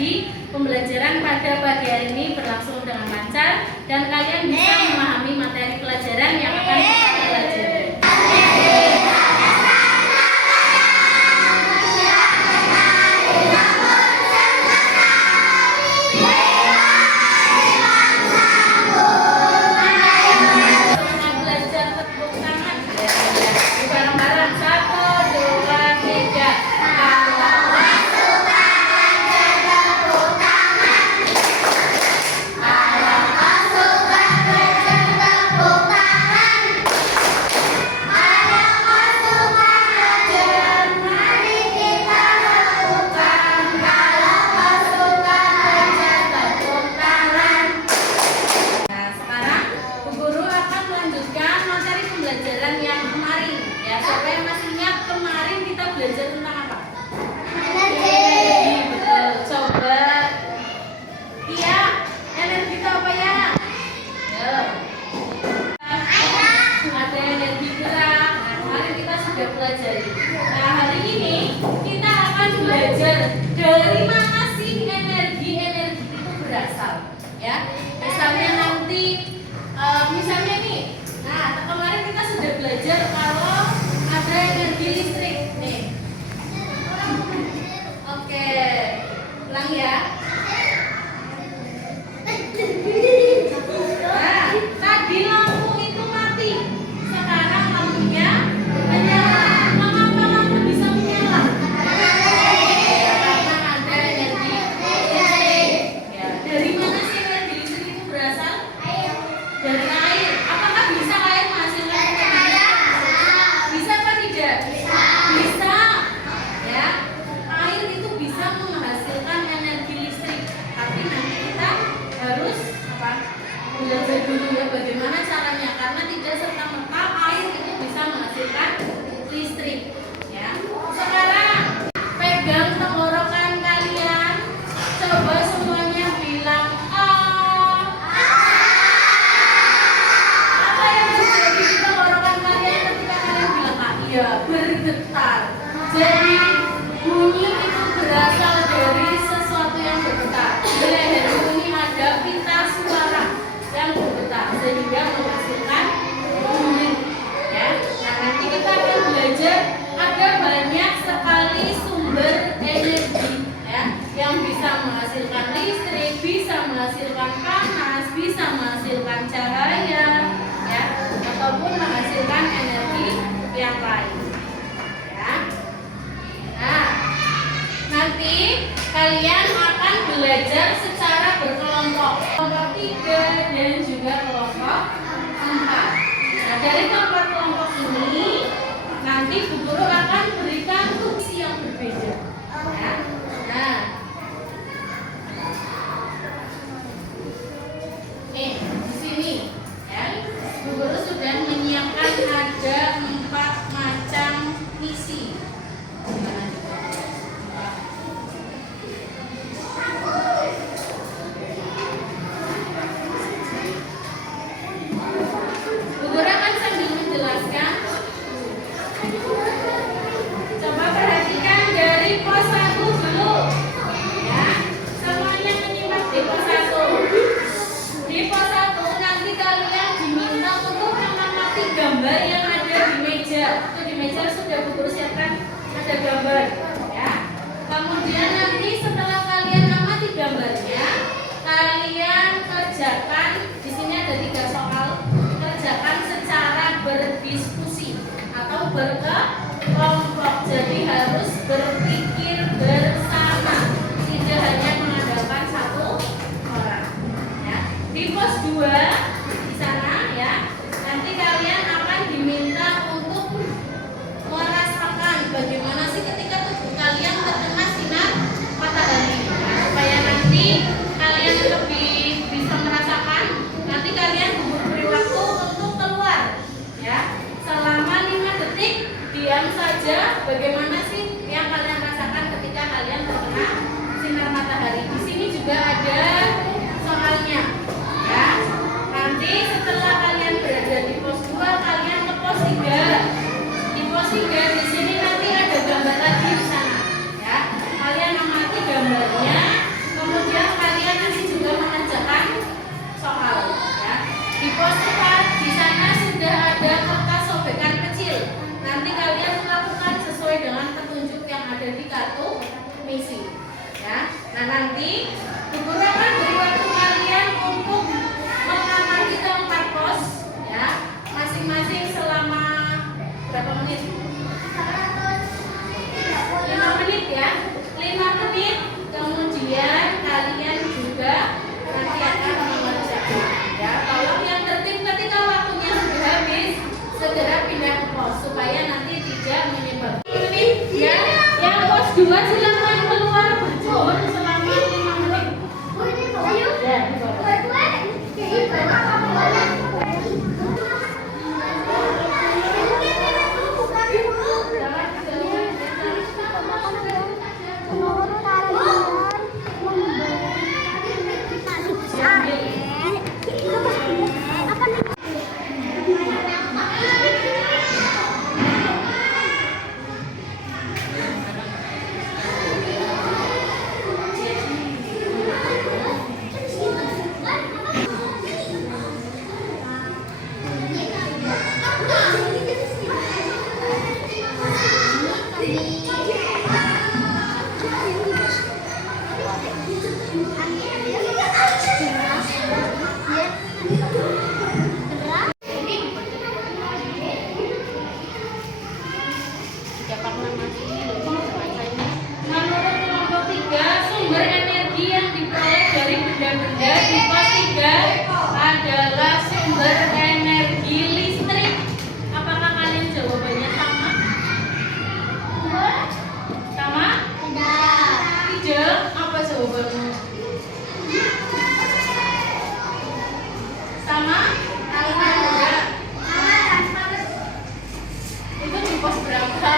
Jadi pembelajaran pada pagi hari ini berlangsung dengan lancar dan kalian bisa memahami materi pelajaran yang akan kita pelajari. Pelajaran yang kemarin ya, siapa yang masih ingat kemarin kita belajar tentang apa? Energi, betul. Coba iya, energi itu apa ya? Ada energi gerak. Nah, kemarin kita sudah pelajari. Nah, hari ini kita akan belajar dari mana sih energi itu berasal ya. Misalnya nanti misalnya nih, nah kemarin kita sudah belajar kalau ada energi listrik nih. Oke, ulang ya. Nah, tadi lampu itu mati, sekarang lampunya menyala. Mengapa lampu bisa menyala? Karena ada energi listrik. Ya, dari mana sih energi listrik itu berasal? Dari air. Apakah bisa air menghasilkan energi? Bisa apa tidak? Bisa. Ya, air itu bisa menghasilkan energi listrik. Tapi nanti kita harus apa? Belajar dulu ya bagaimana caranya, karena tidak serta merta air itu bisa menghasilkan listrik. Ya. Sekarang pegang tenggorokan kalian. Coba semuanya bilang A. Apa yang terjadi di tenggorokan kalian ketika kalian bilang A? Iya, bergetar. Jadi bunyi itu berasal dari sesuatu yang bergetar. Di leher ini ada pita suara yang bergetar sehingga menghasilkan bunyi. Ya. Nah, nanti kita akan belajar ada banyak sekali sumber energi ya yang bisa menghasilkan listrik, bisa menghasilkan panas, bisa menghasilkan cahaya ya, ataupun menghasilkan energi yang lain. Ya. Nah, nanti kalian akan belajar secara berkelompok, kelompok 3 dan juga kelompok 4. Nah, dari kelompok ini nanti Bu Guru akan berikan fungsi yang berbeda. Ya. Nah, nih di sini ya, Bu Guru sudah menyiapkan ada 4 macam misi. Bu Guru akan sambil menjelaskan satu misi. Ya, nah nanti Ibu akan beri waktu kalian untuk mengamati tempat pos, ya, masing-masing selama berapa menit? 5 menit ya, 5 menit. Kemudian kalian juga nanti akan mengerjakan. Ya, tolong yang tertib ketika waktunya sudah habis segera pindah ke pos supaya nanti tidak menyebabkan. Ya, yang pos 2 silakan keluar berjemur selama 5 menit. Ya, menurut kelompok 3, sumber energi yang diperoleh dari benda-benda di pos 3 adalah sumber energi listrik. Apakah kalian jawabannya sama? Sama? Tidak. Apa jawabanmu? Sama? Tidak. Itu di pos berapa?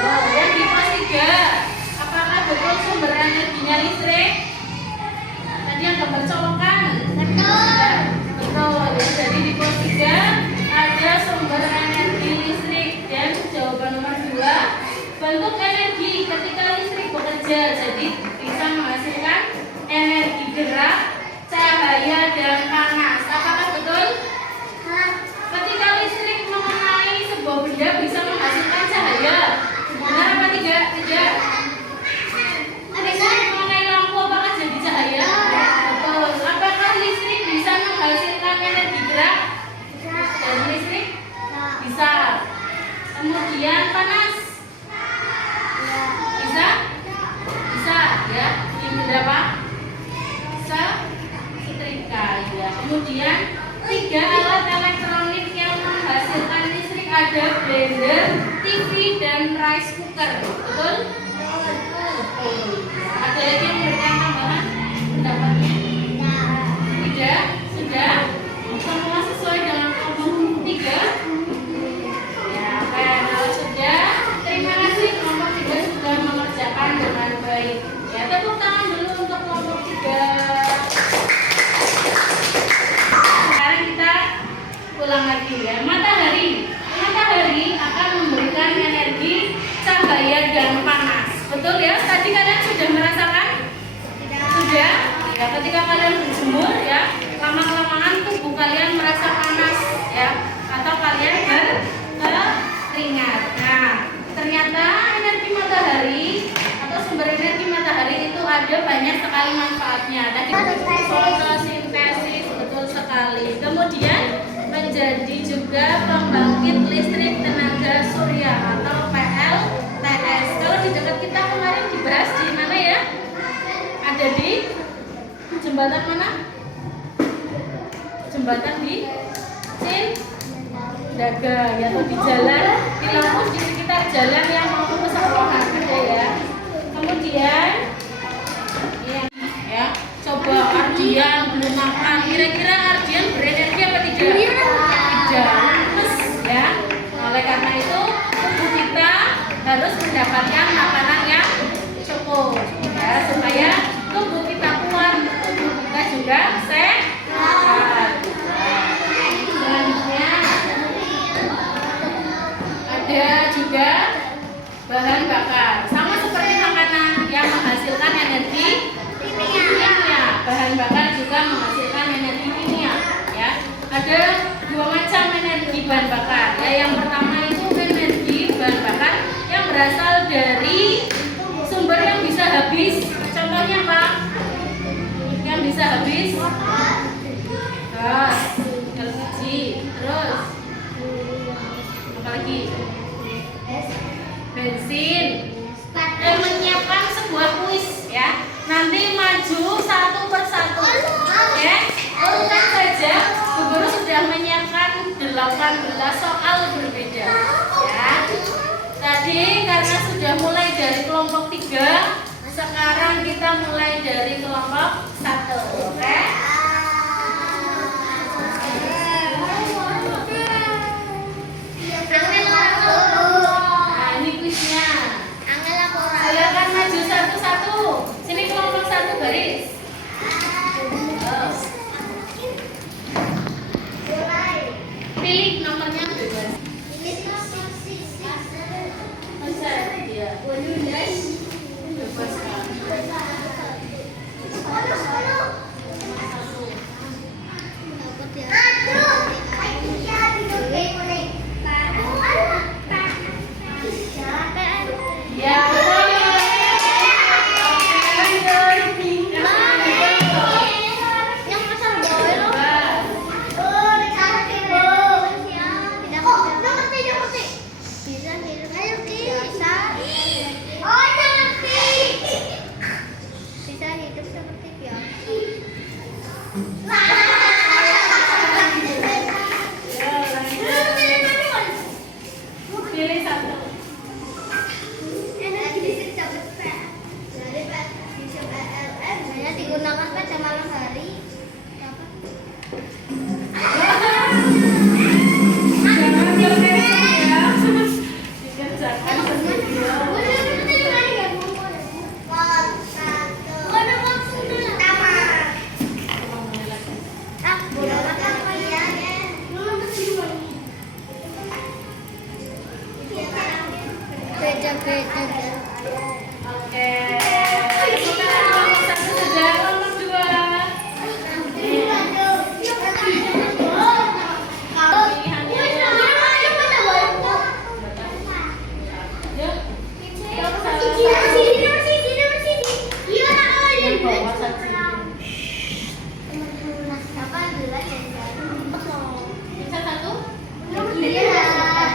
Oh, yang di pos 3. Apakah betul sumber energinya listrik? Tadi yang gambar colokan. Betul. Betul. Ya, jadi di pos 3 ada sumber energi listrik. Dan jawaban nomor 2, bentuk energi ketika listrik bekerja. Jadi bisa menghasilkan energi gerak, cahaya, dan panas. Apakah betul? Ketika listrik mengenai sebuah benda bisa menghasilkan cahaya. Benar apa tidak? Tidak. Listrik mengenai lampu apakah jadi cahaya? Betul. Apakah listrik bisa menghasilkan energi gerak? Dari listrik? Bisa. Kemudian panas? Bisa? Bisa ya. Ini berapa? Bisa setrika ya. Kemudian 3 alat elektronik yang menghasilkan listrik ada blender, TV, dan rice cooker. Betul? Ada lagi yang memberikan tambahan pendapatnya? Tidak? Sudah? Semua sesuai dengan kelompok 3? Ya, oke. Kalau sudah, terima kasih kelompok 3 sudah mengerjakan dengan baik. Ya, tepuk tangan dulu untuk kelompok 3. Sekarang kita ulang lagi ya. Matahari akan memberikan energi, cahaya, dan panas. Betul ya? Tadi kalian sudah merasakan? Sudah? Ya, ketika kalian berjemur ya, lama-kelamaan tubuh kalian merasa panas ya, atau kalian berkeringat. Nah, ternyata energi matahari atau sumber energi matahari itu ada banyak sekali manfaatnya. Tadi fotosintesis, betul sekali. Kemudian menjadi juga pembangkit listrik tenaga surya atau PLTS. Kalau di dekat kita kemarin dibahas di mana ya? Ada di jembatan mana? Jembatan di Cindaga ya, atau di jalan, di lampu di sekitar jalan yang mau ke sekolahan ada ya. Kemudian ya, coba Ardian belum makan. Kira-kira Ardian berenergi apa tidak? Tidak. Lemes ya. Oleh karena itu tubuh kita harus mendapatkan makanan yang cukup ya, supaya tubuh kita kuat, tubuh kita juga sehat. Selanjutnya ada juga bahan bakar, sama seperti makanan yang menghasilkan energi kimia. Bahan bakar juga menghasilkan energi kimia. habis. Contohnya apa? Yang bisa habis. Gas, LPG. Terus apa lagi? Bensin. Menyiapkan sebuah kuis ya. Nanti maju satu persatu. Ya. Urutan saja. Bu Guru sudah menyiapkan 18 soal berbeda. Ya. Tadi karena sudah mulai dari kelompok 3, sekarang kita mulai dari kelompok 1. Oke? Nah, ini kuisnya. Silakan maju satu-satu. Sini kelompok 1 baris. Pilih nomornya bebas. Bisa dia. Bebas kan. Pilih satu. Digunakan pada malam hari. Jangan berkesan ya. Dikerjakan sendiri. Beda-beda. Oke. Sekarang kelompok 1 sudah, kelompok 2. Yuk. Yang bawah saja. Bisa satu? Jawaban asal.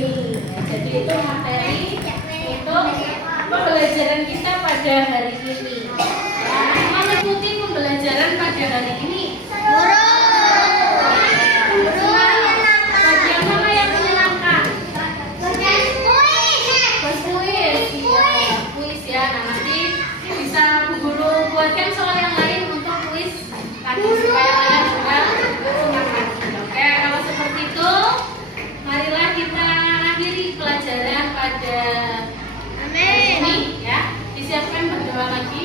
seni. Ya, jadi itu materi untuk pembelajaran kita pada hari ini. Nah, mengikuti pembelajaran pada hari ini. Bagian mana yang menyenangkan? Kuis ya. Nah, nanti bisa Bu Guru buatkan soal yang lain untuk kuis lagi supaya kalian juga senang lagi. Oke, kalau seperti itu, marilah kita akhiri pelajaran pada ini ya. Disiapkan berdoa lagi.